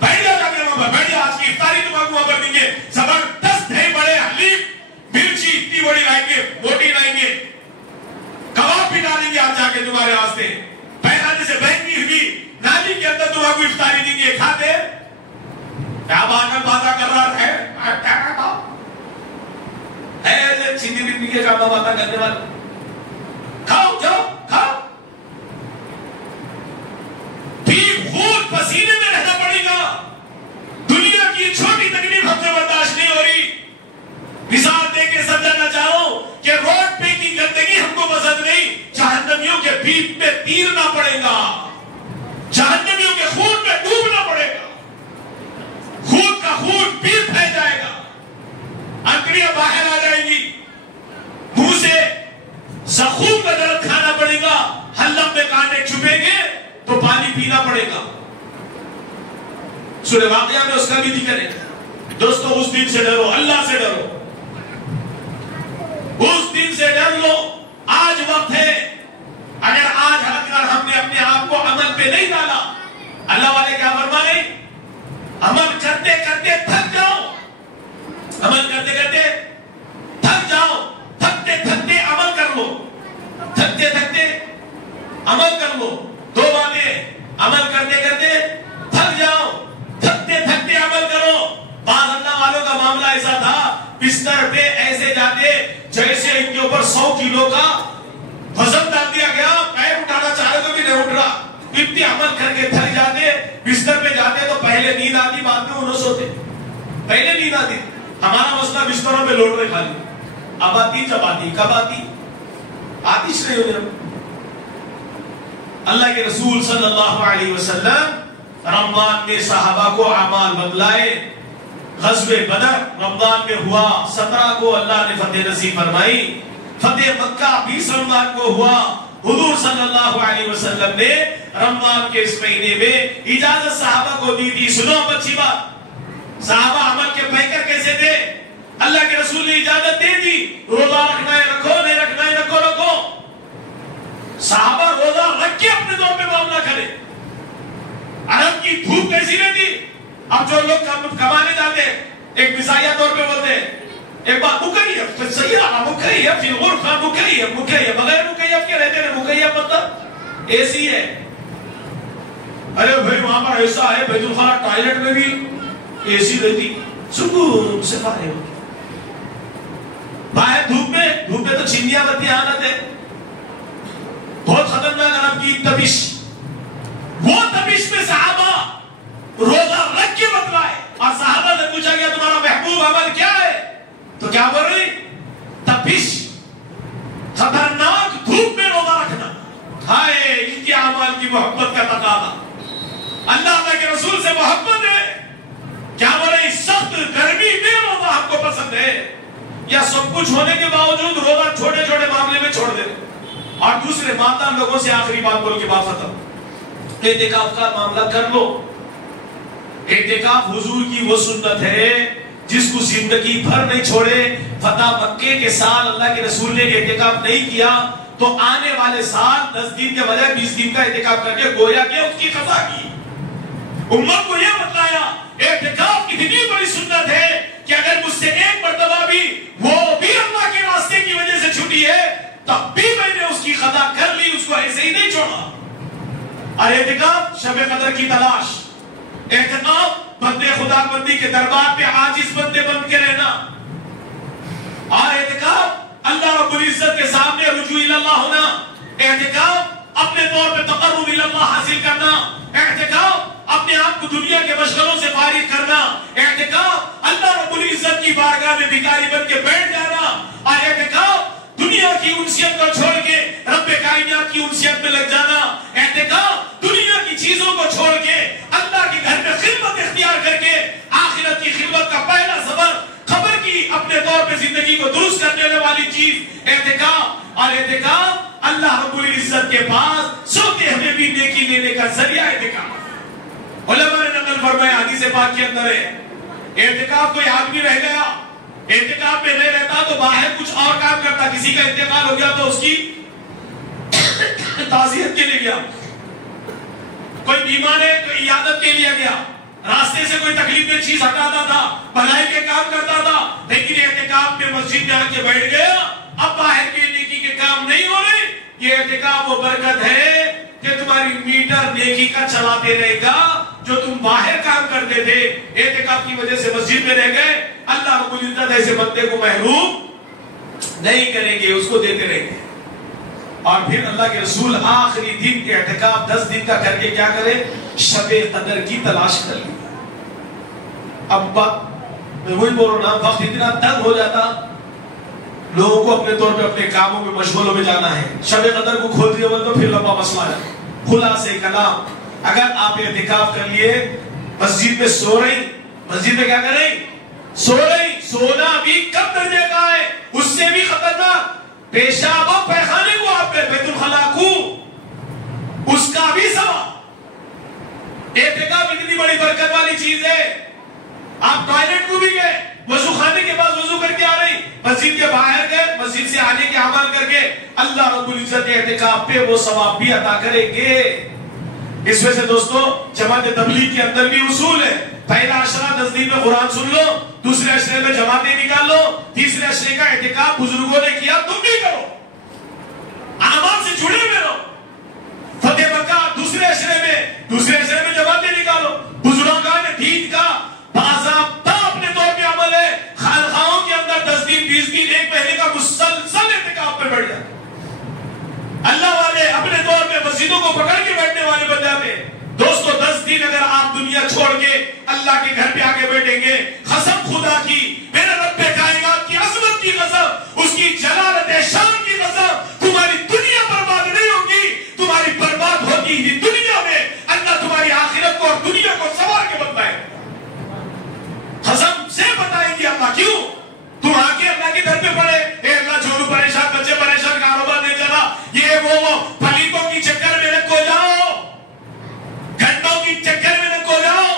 بیٹھ جاؤ جا کے وہاں پر، بیٹھ جاؤ. آج کی افطاری تمہیں وہاں پر دیں گے، زبردست دہی بڑے حلیب مرچی اتنی بڑی لائیں گے، موٹی لائیں گے، کباب بھی ڈالیں گے آج جا کے تمہارے واسطے. پیخانے سے بہنگی ہوئی نالی کے اندر تمہیں کو افطاری دیں گے، کھاتے کیا باغل بازا کر رہا ہے ایسے چھینی بٹنی کے کام باتیں کرنے والے. کھاؤ جاؤ کھاؤ، پیپ خون پسینے میں رہنا پڑے گا. دنیا کی چھوٹی تکلیف ہم سے برداشت نہیں ہو رہی. مثال دے کے سمجھانا چاہوں کہ روڈ پہ کی گندگی ہم کو پسند نہیں، جہنمیوں کے پیپ پہ تیرنا پڑے گا، جہنمیوں کے خون پہ ڈوبنا پڑے گا. خون کا خون پیپ پھیل جائے گا، انگلیاں باہر آ جائیں گی، منہ سے زخم کا درد کھانا پڑے گا، حلق میں کانٹے چھپیں گے تو پانی پینا پڑے گا. سورہ واقعہ میں اس کا بھی ذکر ہے. دوستو اس دن سے ڈرو، اللہ سے ڈرو، اس دن سے ڈر لو. آج وقت ہے. اگر آج ہم نے اپنے آپ کو عمل پہ نہیں ڈالا، اللہ والے کیا فرما رہے؟ عمل کرتے کرتے تھک جاؤ، عمل کرتے کرتے تھک جاؤ، تھکتے تھکتے عمل کر لو، تھکتے تھکتے عمل کر لو. 2 باتیں، عمل کرتے کرتے تھک جاؤ، تھکتے تھکتے عمل کرو. بعض اللہ والوں کا معاملہ ایسا تھا، بستر پہ ایسے جاتے جیسے ان کے اوپر 100 کلو کا وزن ڈال دیا گیا، پیر اٹھانا چاہے تو بھی نہیں اٹھ رہا. اتنی عمل کر کے تھک جاتے، بستر پہ جاتے تو پہلے نیند آتی، بعد میں انہوں سوتے. پہلے نیند آتی. ہمارا مسئلہ بستروں پہ لوٹ رہے خالی. اب آتی جب آتی، کب آتی؟ آتش نہیں ہونے. اللہ کے رسول صلی اللہ علیہ وسلم رمضان میں صحابہ کو اعمال بتلائے. غزوہ بدر رمضان میں ہوا، 17 کو اللہ نے فتح نصیب فرمائی. فتح مکہ 20 رمضان کو ہوا. حضور صلی اللہ علیہ وسلم نے رمضان کے اس مہینے میں اجازت صحابہ کو دی تھی. سنو اچھی بات، صحابہ عمل کے پیکر کیسے تھے؟ اللہ کے رسول نے اجازت دے دی، روزہ رکھنا ہے رکھو، نہیں رکھنا ہے رکھو. صحابہ روزہ رکھ کے اپنے دور میں معاملہ کرے. عرب کی دھوپ کیسی رہتی؟ اب جو لوگ کمانے جاتے ایک مثالیہ طور پہ بولتے ہیں ایک بات مکیف سیارہ مکیف فی الغرفہ مکیف بغیر مکیف کے رہتے ہیں. مکیف مطلب اے سی ہے. ارے بھائی وہاں پر ایسا ہے بیت الخلا ٹوائلٹ میں بھی اے سی رہتی، سکون سے فارغ ہو. باہر دھوپ میں تو چمنیاں بتی حالت ہے. بہت خطرناک عرب کی تبش، وہ تبش میں صحابہ روزہ رکھ کے بتلائے، اور صحابہ سے پوچھا گیا تمہارا محبوب عمل کیا ہے؟ تو کیا بول رہی؟ تبش، خطرناک دھوپ میں روزہ رکھنا۔ ہائے ان کے اعمال کی محبت کا تقاضا، اللہ کے رسول سے محبت ہے، کیا بولے سخت گرمی میں روزہ ہم کو پسند ہے، یا سب کچھ ہونے کے باوجود روزہ چھوٹے چھوٹے معاملے میں چھوڑ دے، اور دوسرے مالدار لوگوں سے آخری بات بول کے بات ختم، اعتکاف کا معاملہ کر لو۔ اعتکاف حضور کی وہ سنت ہے جس کو زندگی بھر نہیں چھوڑے۔ فتح مکے کے سال اللہ کے رسول نے اعتکاف نہیں کیا تو آنے والے سال 10 دن کے بجائے 20 دن کا اعتکاف کر کے گویا کہ اس کی قضا کی، امت کو یہ بتلایا اعتکاف کتنی بڑی سنت ہے کہ اگر مجھ سے ایک مرتبہ بھی وہ بھی اللہ کے راستے کی وجہ سے چھٹی ہے تب بھی میں نے اس کی قضا کر لی، اس کو ایسے ہی نہیں چھوڑا۔ اور اعتکاف شب قدر کی تلاش، اعتکاف بندے خدا بندی کے دربار پہ عاجز بندے بن کے رہنا، اور اعتکاف اللہ رب العزت کے سامنے رجوع اللہ ہونا، اعتکاف اپنے طور پہ تقرب اللہ حاصل کرنا، اعتکاف اپنے آپ کو دنیا کے مشغلوں سے فارغ کرنا، اعتکاف اللہ رب العزت کی بارگاہ میں بھکاری بن کے بیٹھ جانا، اور اعتکاف دنیا کی انسیت کو چھوڑ کے رب کائنات کی انسیت میں لگ جانا، اعتکاف دنیا کی چیزوں کو چھوڑ کے اللہ کے گھر میں خدمت اختیار کر کے آخرت کی خدمت کا پہلا سبب قبر کی اپنے طور پہ زندگی کو درست کرنے والی چیز اعتکاف، اور اعتکاف اللہ رب العزت کے پاس سوتے ہمیں بھی نیکی لینے کا ذریعہ اعتکاف۔ علماء نے نقل فرمایا حدیث پاک کے اندر ہے اعتکاف کوئی آدمی رہ گیا، اعتکاف میں نہیں رہتا تو باہر کچھ اور کام کرتا، کسی کا انتقال ہو گیا تو اس کی تعزیت کے لیے گیا، کوئی بیمار ہے تو عیادت کے لیے گیا، راستے سے کوئی تکلیف میں چیز ہٹاتا تھا، بھلائی کے کام کرتا تھا، لیکن اعتکاف میں مسجد میں آ کے بیٹھ گیا، اب باہر کے نیکی کے کام نہیں ہو رہے۔ یہ اعتکاف وہ برکت ہے کہ تمہاری میٹر نیکی کا چلاتے رہے گا جو تم باہر کام کرتے تھے، اعتکاف کی وجہ سے مسجد میں رہ گئے، اللہ رب العزت ایسے بندے کو محروم نہیں کریں گے، اس کو دیتے رہیں گے۔ اور پھر اللہ کے رسول آخری دن کے اعتکاف 10 دن کا کر کے کیا کرے؟ شب قدر کی تلاش کر لی۔ اب میں وہی بول رہا ہوں، وقت اتنا تنگ ہو جاتا، لوگوں کو اپنے طور پہ اپنے کاموں میں مشغولوں میں جانا ہے، شب قدر کو کھول دیا تو پھر لمبا مسئلہ ہے۔ خلاصے کلام، اگر آپ اعتکاف کر لیے، مسجد میں سو رہی، مسجد میں کیا کر رہی؟ سو رہی، سونا بھی کم درجے کا ہے، اس سے بھی خطرناک پیشاب و پیخانے کو آپ کے بیت الخلا کو، اس کا بھی ثواب۔ اعتکاف اتنی بڑی برکت والی چیز ہے، آپ ٹوائلٹ کو بھی گئے، وضو خانے کے بعد وضو کر کے آ رہی، مسجد کے باہر گئے، مسجد سے آنے کے عمل کر کے اللہ رب العزت اعتکاف پہ وہ ثواب بھی عطا کریں گے۔ اس وجہ سے دوستو جماعت تبلیغ کے اندر بھی اصول ہے، پہلا عشرہ 10 دن میں قرآن سن لو، دوسرے عشرے میں جماعتیں نکال لو، تیسرے عشرے کا اعتکاف بزرگوں نے کیا تم بھی کرو، اعمال سے جڑے ہوئے رہو۔ فتح مکہ دوسرے عشرے میں جماعتیں نکالو، بزرگان دین کا باضابطہ اپنے طور پہ عمل ہے، خانقاہوں کے اندر 10 دن 20 دن 1 مہینے کا مسلسل اعتکاف پہ بیٹھ جاتے، اللہ والے اپنے طور پہ مسجدوں کو پکڑ کے بیٹھنے والے بن جاتے۔ دوستو 10 دن اگر آپ دنیا چھوڑ کے اللہ کے گھر پہ آگے بیٹھیں گے، قسم خدا کی، میرے رب کائنات کی عظمت کی قسم، اس کی جلالت شان کی قسم، تمہاری دنیا برباد نہیں ہوگی، تمہاری برباد ہوگی ہی دنیا میں، اللہ تمہاری آخرت کو اور دنیا کو سنوار کے بتائے، قسم سے بتائیں گے اللہ۔ کیوں؟ تم آ کے اللہ کے گھر پہ پڑے، اے اللہ چھوڑو پریشان، بچے پریشان، کاروبار نہیں چلا، یہ وہ پلیتوں کی چکر میں نہ کھو جاؤ، گھنٹوں کی چکر میں نہ کھو جاؤ،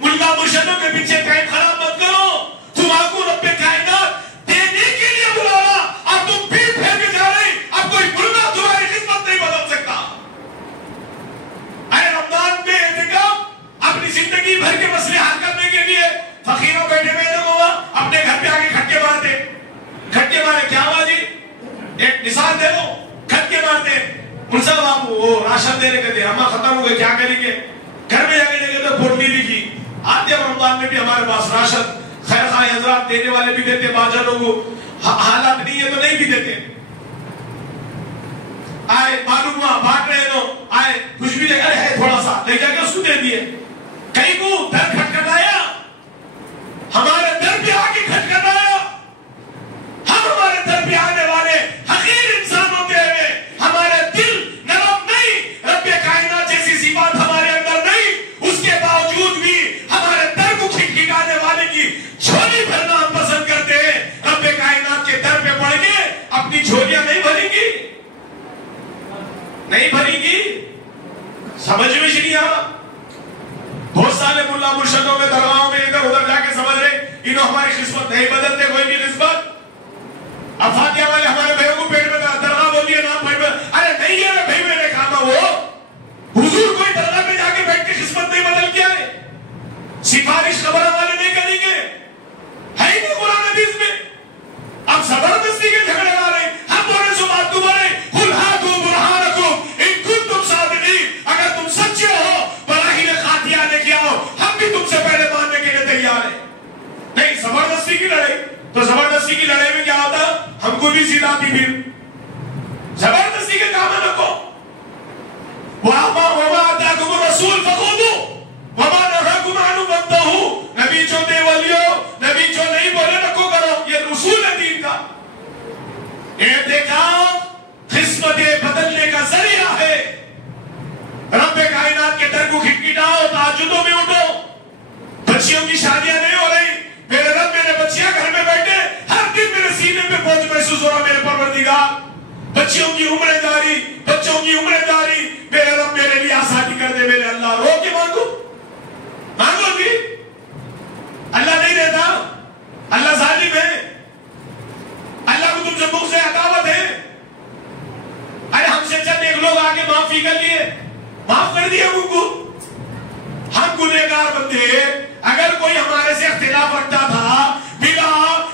ملا مرشدوں کے پیچھے ٹائم خراب مت کرو، تم آگو رب کائنات دینے کے لیے بلانا، اب تم پیٹ پھیر کے جا رہے، اب کوئی مردہ تمہاری خدمت نہیں بدل سکتا۔ اے رمضان میں اعتکاف اپنی زندگی بھر کے مسئلے حل کرنے کے لیے فقیروں بیٹھے ہوئے لوگ اپنے گھر پہ آگے کھٹکے مارتے، کھٹکے مارے کیا ہوا جی؟ ایک مثال دے دو، کھٹکے مارتے، منصب آپ وہ راشن دینے کے دے، ہمیں ختم ہو گئے کیا کریں گے؟ گھر میں جانے لگے تو پوٹلی بھی کی، آتے رمضان میں بھی ہمارے پاس راشن، خیر خواہ حضرات دینے والے بھی دیتے، باجا لوگوں حالات نہیں ہے تو نہیں بھی دیتے۔ آئے معلوم ہوا بانٹ رہے ہو، آئے کچھ بھی لے ہے تھوڑا سا لے جا کے اس کو دے دیے. کہیں کو در کھٹکھٹایا، ہمارے در پہ آ کے کھٹکھٹایا. ہم ہمارے در پہ آنے والے حقیر انسان ہوتے ہوئے ہمارے دل نرم نہیں، رب کائنات جیسی صفات ہمارے اندر نہیں، اس کے باوجود بھی ہمارے در کو کھٹکھٹانے والے کی جھولی بھرنا ہم پسند کرتے ہیں. رب کائنات کے در پہ پڑھ کے اپنی جھولیاں نہیں بھریں گی، نہیں بھریں گی. سمجھ میں نہیں آ رہا. بہت سارے ملا مرشدوں میں درگاہوں میں ادھر ادھر جا کے سمجھ رہے انہوں ہماری قسمت نہیں بدلتے کوئی بھی قسمت. اب فاتحہ والے ہمارے بھائیوں کو پیٹ میں درگاہ بولیے نام پیٹ میں، ارے نہیں ہے بھائی میں نے کہا وہ حضور کوئی درگاہ میں جا کے بیٹھ کے قسمت نہیں بدل کے آئے. سفارش خبر والے نہیں کریں گے، ہے ہی نہیں قرآن حدیث میں. اب زبردستی کے جھگڑے آ رہے ہیں. ہم بولے سو بات تمہارے قل ہاتوا برہانکم ان کنتم صادقین، اگر تم سچے ہو براہین قاطعہ لے کے آؤ، ہم بھی تم سے پہلے ماننے کے لیے تیار ہیں. نہیں زبردستی کی لڑائی، تو زبردستی کی لڑائی میں کیا ہوتا؟ ہم کو بھی سیدھا تھی. پھر زبردستی کے کام رکھو. وَمَا آتَاكُمُ الرَّسُولُ فَخُذُوهُ وَمَا نَهَاكُمْ عَنْهُ فَانتَهُوا. نبی جو دے ولیو، نبی جو نہیں بولے رکھو کرو. یہ رسول ہے دین کا. اعتکاف قسمتیں بدلنے کا ذریعہ ہے. رب کائنات کے در کو کھٹکھٹاؤ، تہجدوں میں اٹھو. بچیوں کی شادیاں نہیں ہو رہی، میرے رب میرے بچیاں گھر میں بیٹھے ہر دن میرے سینے پہ بوجھ محسوس ہو رہا. میرے پروردگار بچیوں کی عمریں جاری، بچوں کی عمریں جاری، میرے رب میرے لیے آسانی کر دے. میرے اللہ رو کے مانگو، مانگو گی. اللہ نہیں دیتا، اللہ ظالم ہے. اللہ کو تم سے بغض عداوت ہے. ارے ہم سے چند ایک لوگ آگے معافی کر لیے، معاف کر دیا ان کو. ہم گنہگار بندے، اگر کوئی ہمارے سے اختلاف رکھتا تھا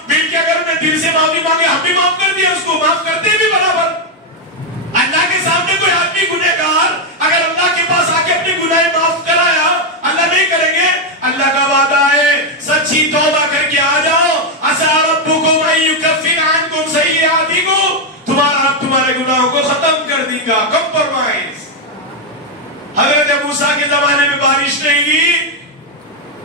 بل کے اگر میں دل سے معافی مانگے ہم بھی معاف کر دیا اس کو، معاف کرتے بھی برابر. اللہ کے سامنے کوئی آدمی گنہگار اگر اللہ کے پاس آ کے اپنے گناہ معاف کرایا، اللہ نہیں کریں گے. اللہ کا وعدہ ہے سچی توبہ کر کے آ جاؤ. عسیٰ ربکم ان یکفر عنکم سیئاتکم، تمہارا رب تمہارے گناہوں کو ختم کر دے گا. کمپرمائز. حضرت موسیٰ کے زمانے میں بارش نہیں ہوئی،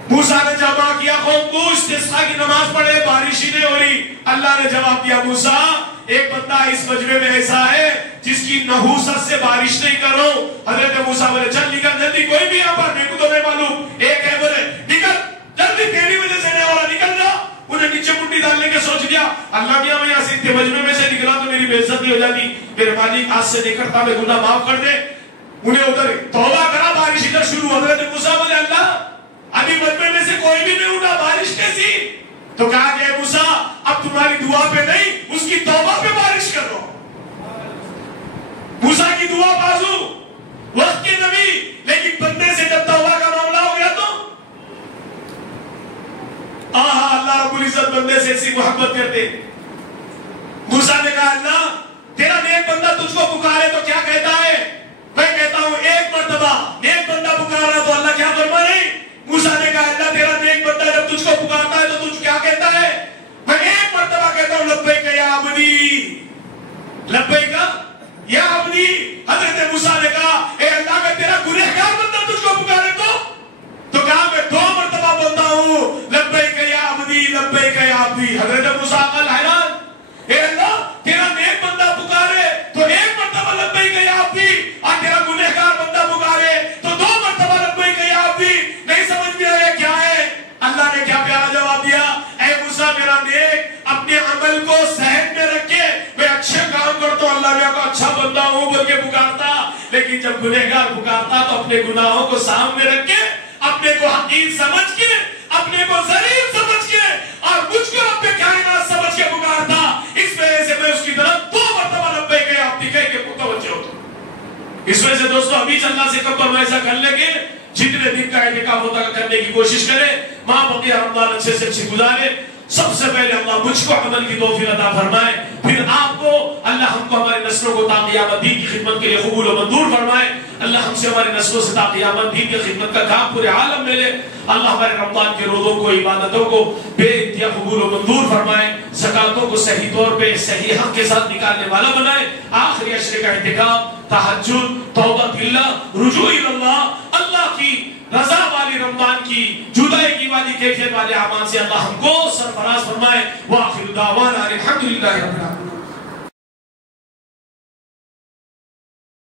موسیٰ نے جمع کیا قوم کو، استسقاء کی نماز پڑھے، بارش ہی نہیں ہو رہی. اللہ نے جواب دیا موسیٰ ایک بندہ اس مجمع میں ایسا ہے جس کی نحوست سے بارش نہیں کر رہا ہوں. حضرت موسیٰ بولے چل نکل جلدی، کوئی بھی یہاں پر میرے کو تو نہیں معلوم. ایک ہے بولے نکل جلدی، تیری وجہ سے نہیں ہو رہا، نکل جا. انہیں نیچے منڈی ڈالنے کے سوچ لیا. اللہ میاں میں یہاں سے مجمع میں سے نکلا تو میری بے عزتی ہو جاتی. میرے مالک آج سے نہیں کرتا، میں گناہ معاف کر دے. انہیں ادھر توبہ کرا، بارش ادھر شروع. حضرت موسیٰ بولے اللہ ابھی مجمع میں سے کوئی بھی نہیں اٹھا، بارش کیسی؟ تو کہا کہ موسیٰ اب تمہاری دعا پہ نہیں اس کی توبہ پہ بارش کرو. موسیٰ کی دعا بازو، وقت کے نبی، لیکن بندے سے جب توبہ کا معاملہ ہو گیا تو اللہ رب العزت بندے سے ایسی محبت کرتے. موسیٰ نے کہا اللہ تیرا نیک بندہ تجھ کو پکارے تو کیا کہتا ہے؟ میں کہتا ہوں ایک مرتبہ نیک بندہ پکارا تو اللہ کیا فرما رہے؟ موسیٰ نے کہا اللہ تیرا نیک بندہ جب تجھ کو پکارتا ہے تو تجھ کیا کہتا ہے؟ میں ایک مرتبہ کہتا ہوں لبیک یا عبدی، لبیک یا عبدی. حضرت موسیٰ نے کہا اے اللہ کا تیرا گنہگار بندہ تجھ کو پکارے تو کہا میں 2 مرتبہ بولتا ہوں لبیک یا عبدی، لبیک یا عبدی. حضرت موسیٰ قال حیران، اے اللہ تیرا نیک بندہ پکارے تو 1 مرتبہ لبیک یا عبدی، اور تیرا گنہگار بندہ پکارے تو 2 مرتبہ لبیک یا عبدی. نہیں سمجھ میں آیا کیا ہے؟ اللہ نے کیا پیارا جواب دیا، اے موسیٰ میرا نیک اپنے عمل کو ذہن میں رکھ کے میں اچھے کام کرتا ہوں، اللہ کا اچھا بندہ ہوں بول کے پکارتا. لیکن جب گنہگار پکارتا تو اپنے گناہوں کو سامنے رکھ کے، اپنے کو حقیر سمجھ کے، اپنے کو ضعیف سمجھ کے اور مجھ کو اپنے کائنات سمجھ کے پکارتا. اس وجہ سے میں اس کی طرف 2 مرتبہ لبیک یا عبدی کہہ کے متوجہ ہوتا. اس وجہ سے دوستو ابھی اللہ سے کمپرومائز کر لیں گے، جتنے دن کا اعتکاف ہوتا کرنے کی کوشش کریں. ماں بقیہ رمضان اچھے سے اچھی گزارے. سب سے پہلے اللہ مجھ کو عمل کی توفیق عطا فرمائے، پھر آپ کو اللہ ہم کو ہمارے نسلوں کو تا قیامت دین کی خدمت کے لیے قبول و منظور فرمائے. اللہ ہم سے ہمارے نسلوں سے تا قیامت دین کی خدمت کا کام پورے عالم میں لے. اللہ ہمارے رمضان کے روزوں کو عبادتوں کو بے انتہا قبول و منظور فرمائے. زکاتوں کو صحیح طور پہ صحیح حق کے ساتھ نکالنے والا بنائے. آخری عشرے کا اعتکاف، تہجد، توبہ اللہ، رجوع اللہ، اللہ کی رضا والی رمضان کی جدائیگی والی کیفیت والے اعمال سے اللہ ہم کو سرفراز فرمائے. وآخر دعوانا الحمدللہ رب العالمین.